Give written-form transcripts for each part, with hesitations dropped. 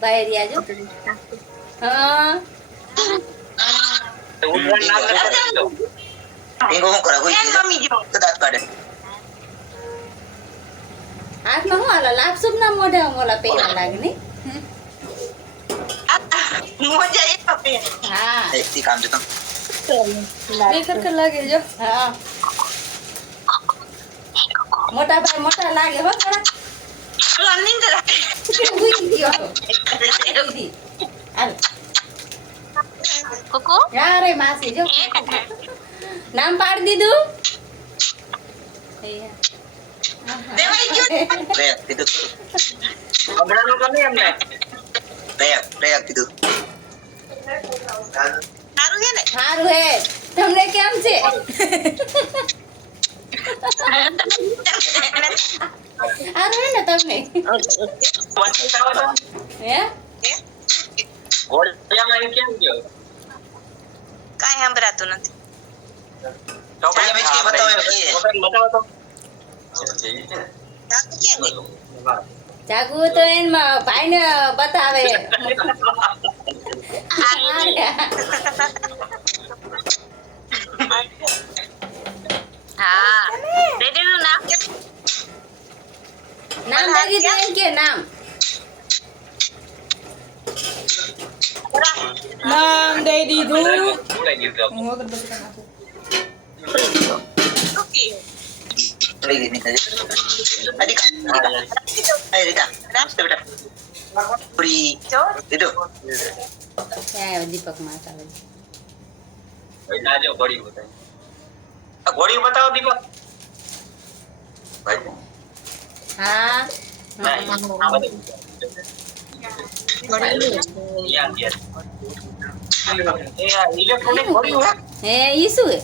બહાર આજો હા ટીંગો હું કરે કોઈ દાંત કાઢે હાથમાં હું હાલો લાપસુપ ના મોઢા મોલા પેલા લાગે ને હા એકથી કામ છે તો ખર લાગે જો હા મોટા ભાઈ મોટા લાગે હો થોડા ઉઈ ગયો હાલ કુકુ યાર માસી જો નામ પાડી દીધું પ્રયાગ કીધું હમણાંનું તો નહીં એમને પ્રયાગ કીધું સારું છે ને સારું હે તમને કેમ છે સારું હે ને તમને હે ઘોડિયામાં કેમ ગયો કાંઈ સંભળાતું નથી ચોકડીયા મેચ કે બતાવો બતાવો તો જાગુ તો એમાં ભાઈ ને બતાવે હા બેટીનું નામ નામ લાગી તો એમ કે નામ નામ દઈ દીધું લઈ ગઈ નીકળ અધિકા એ રીતા નાસ્તો બેટા પૂરી દીધો ક્યાં દીપક માતા આવે ભાઈ નાજો ઘોડી બતાવો આ ઘોડી બતાવો દીપક ભાઈ હા હે ઈ શું હે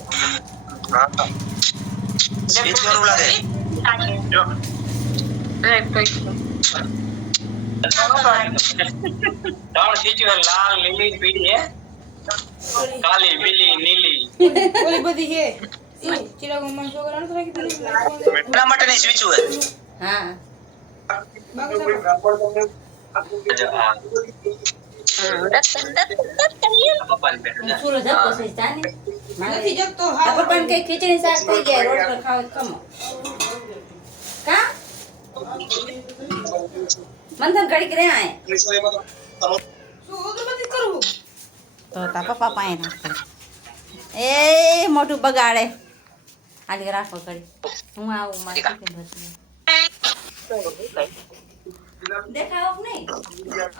લાલ લીલી પીળી હે કાલી પીલી નીલી ઓલી બધી છે ચિરાગ મન છોકરા નથી રાખી દીધી એટલા માટે નહીં સ્વિચ હોય હા છોરો જતો છે જાને નથી જગતો આપણે પણ કઈ ખીચડી શાક થઈ ગયા રોટલો ખાવ કમો કા મંથન ઘડીક રે આય શું અગરબત્તી કરવું તો તા પપ્પા પાએ નાખે એ મોટું બગાડે આલી રાખો કરી હું આવું મારે દેખાવ નહીં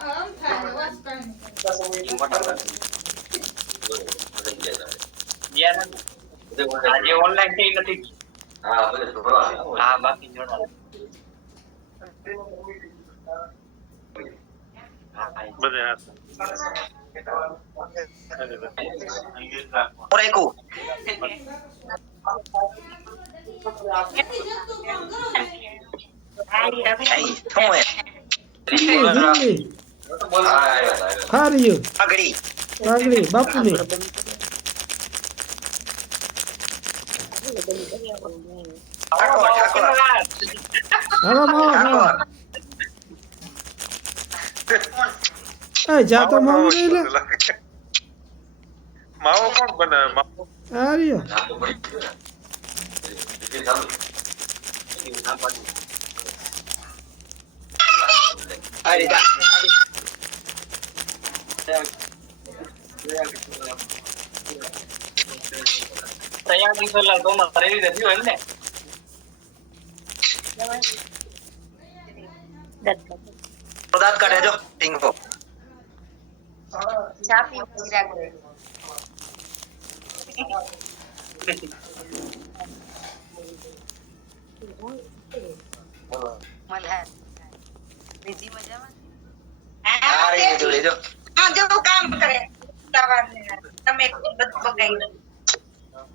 આમ થાય વાસ કાંઈ આજે ઓનલાઈન થઈ નથી હા બાકી જોડા ઓરેકો આઈ થોએ ખા રહ્યું આગળી કાગડી બાપુની હાલો માવો જા તો માવો લઈ લે માવો કોણ બનાવે માવો આ રહ્યો તૈયાર નીકળલા તો માં રેડી નથી હોય ને દાંત કાઢે જો ટીંગો ચાપી ચિરાગ મલ્હાર બીજી મજામાં આ રે જોડે જો હા જો કામ કરે તમે બધું બગાઈ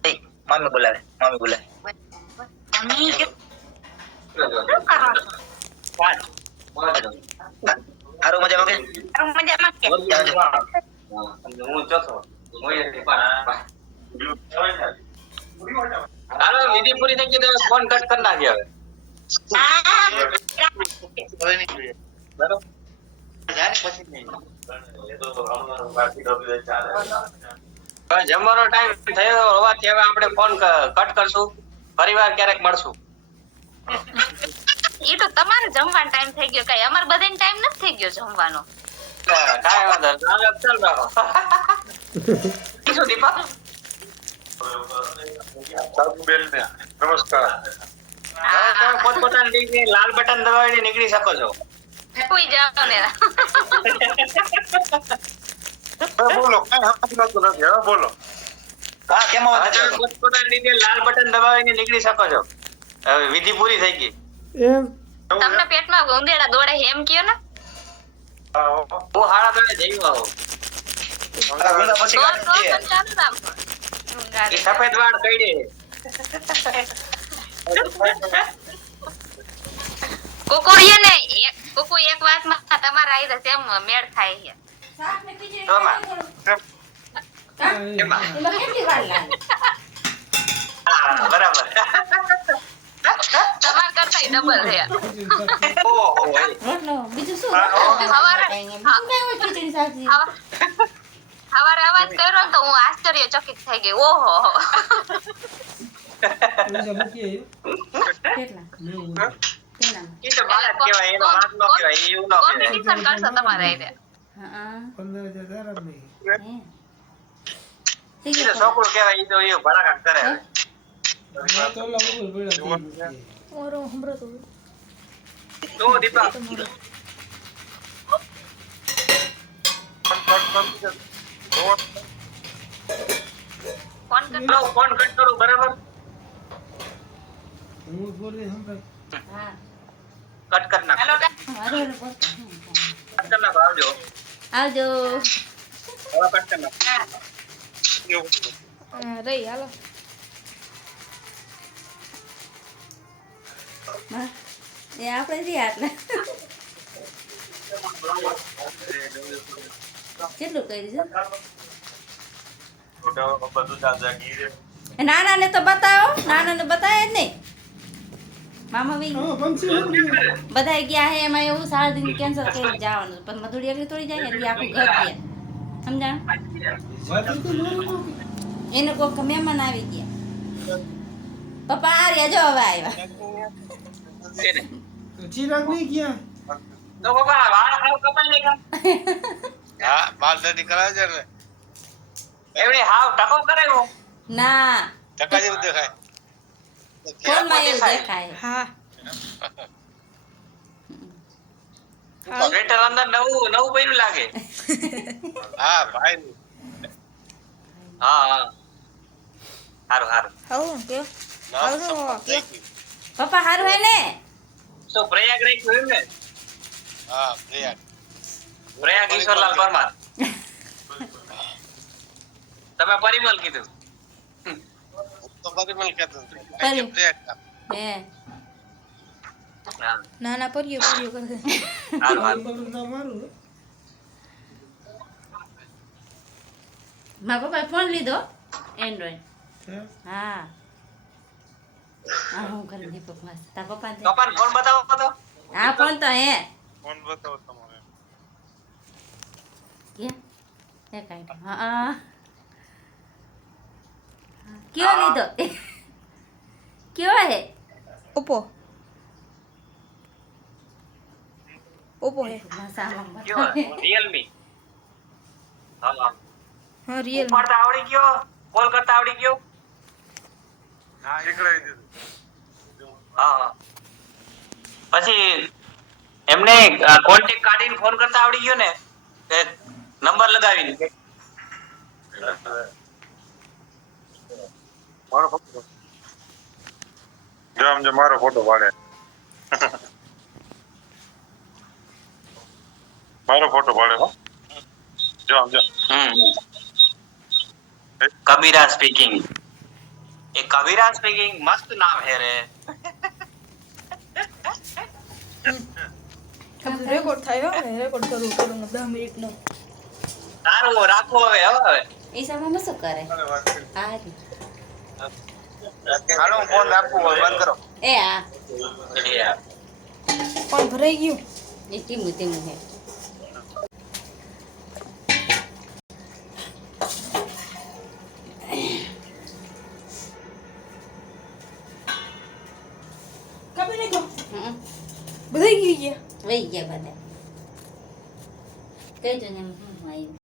એ મમ્મી બોલાવે મમ્મી કે હારો મજામાં કે મજામાં કે હું ચોથો હાલો વિધિ પૂરી થઈ ગઈ તો ફોન કટ કરી નાખી હવે હા બરોબર જાય ને પછી નહીં. હવે જમવાનો ટાઈમ થયો હોવાથી હવે આપણે ફોન કટ કરશું. ફરીવાર ક્યારેક મળશું. એ તો તમારે જમવાનો ટાઈમ થઈ ગયો, કઈ અમાર બધાને ટાઈમ નથી થઈ ગયો જમવાનો. કાંઈ વાંધો નહીં. હવે ચાલ રાખો. શું દીપક? નમસ્કાર. હવે તમે પોતપોતાની રીતે લાલ બટન દબાવીને નીકળી શકો છો. કોઈ જાવ ને બોલો કાંઈ સમજાતું નથી. હવે બોલો. હા, કેમ વાત છે? તમે પોતપોતાની રીતે લાલ બટન દબાવીને નીકળી શકો છો. હવે વિધિ પૂરી થઈ ગઈ. એમ તમને પેટમાં ઉંદેડા દોડે એમ કયો ને. હું હાડા તમે જઈ આવો. તો પણ ચાલુ રાખો. એ સફેદ વાળ કઈડે. કોકો એ ને કોકો એક વાતમાં તમારા આઈ જશે એમ મેળ થાય છે. શાક ને ખીચડી શોમાં? એમાં કેટલી વાર લાગે? હા, બરાબર. તમાર કરતા ડબલ છે. ઓહો, રોટલો બીજું શું? સવારે બીજું કાંઈ હોય ખીચડી શાકજી? સવારે અવાજ કર્યો ને તો હું આશ્ચર્યચકિત થઈ ગઈ. ઓહો કેટલા? કેટલા? એ તો બાળક કહેવાય, એનો વાંક ન કહેવાય, એ એવું ન કહેવાય. કોમ્પિટિશન કરશો તમારે આઈને. હા. 15,000 આરામ નહીં. હે. એ તો છોકરું કહેવાય, એ તો એ ભડાકા કરે. તો દીપક, ફોન કર. ફોન કટ કરું, બરાબર? હું બોલી સંભાળ. હા. કટ કર નાખ. હેલો કટ કર નાખ, આવજો. આવજો. હવે કટ કર નાખ. રહી હાલો. હા. એ આપણે રહ્યા આટલા. કેટલું કર્યું છે? નાનાને તો બતાવો. નાનાને બતાવે જ નહીં. મામા બી હા, પંછી હતી. બધા ગયા હે એમાં એવું સારા દિન કેન્સલ કરી જવાનું છે. પણ મધુડી એટલી થોડી જાય ને એટલે આખું ઘર ગયા. સમજાણ? વાતી તો ન કહું. એને કોઈક મહેમાન આવી ગયા. પપ્પા આ રહ્યા જો હવે આવ્યા. ચિરાગ નહીં ગયા. તો બાબા, વાળ હાવ કપાઈ નાખ્યા. હા, બાલ દાઢી કરાવે છે ને. એવડે હાવ ટકો કરાવ્યો. ના ટકા જેવું દેખાય. ફોનમાં એવું દેખાય. હા સ્વેટર અંદર નવું પહેર્યું લાગે. હા, ભાઈ. હા, હા. હારું, હારું. આવું કયો ના, સંપર્ક થઈ ગયું. પપ્પા હારું હે ને? શું પ્રયાગ રાખ્યું એમ ને? હા, પ્રયાગ. પ્રયાગ ઈશ્વરલાલ પરમાર. તમે પરિમલ કીધું. હું તો પરિમલ કહેતો હતો. પરિમલ. પ્રયાગ. હે હા, નાના પરિયો કરે હારું, હારું. બોલું ના મારું. મારા પપ્પાએ ફોન લીધો એન્ડ્રોઈડ. હે? હા હા હું કરે દીપક માસ તાર પપ્પા પપ્પાને ફોન બતાવો તો. હા ફોન તો હે ફોન બતાવો તમારે. કે હે કાઈ હા કયો લીધો કયો હે ઓપ્પો ઓપ્પો હે માસામાં કયો? Realme. હા, હા. હા રિયલ ઉપાડતા આવડી ગયો? કોલ કરતા આવડી ગયો? હા, શીખડાવી દીધું. હા, હા. પછી એમને કોન્ટેક્ટ કાઢીને ફોન કરતા આવડી ગયો ને? તે નંબર લગાવીને. મારો ફોટો જો આમ જો મારો ફોટો પાડે. મારો ફોટો પાડે હો. જો આમ જો. કબીરા સ્પીકિંગ. એ કબીરા સ્પીકિંગ મસ્ત નામ હે રે. રેકોર્ડ થાય હો ને રેકોર્ડ કરું 10 મિનિટનો સારું રાખો હવે હવે. એ સમયમાં શું કરે હા હાલો હું ફોન રાખું બંધ કરો. એ હા પણ ભરાઈ ગયું એ ટીમું હે કાપી નાખો હમ. બધા ગઈ ગયા વહી ગયા બધા કહેજો ને એમ શું આવ્યું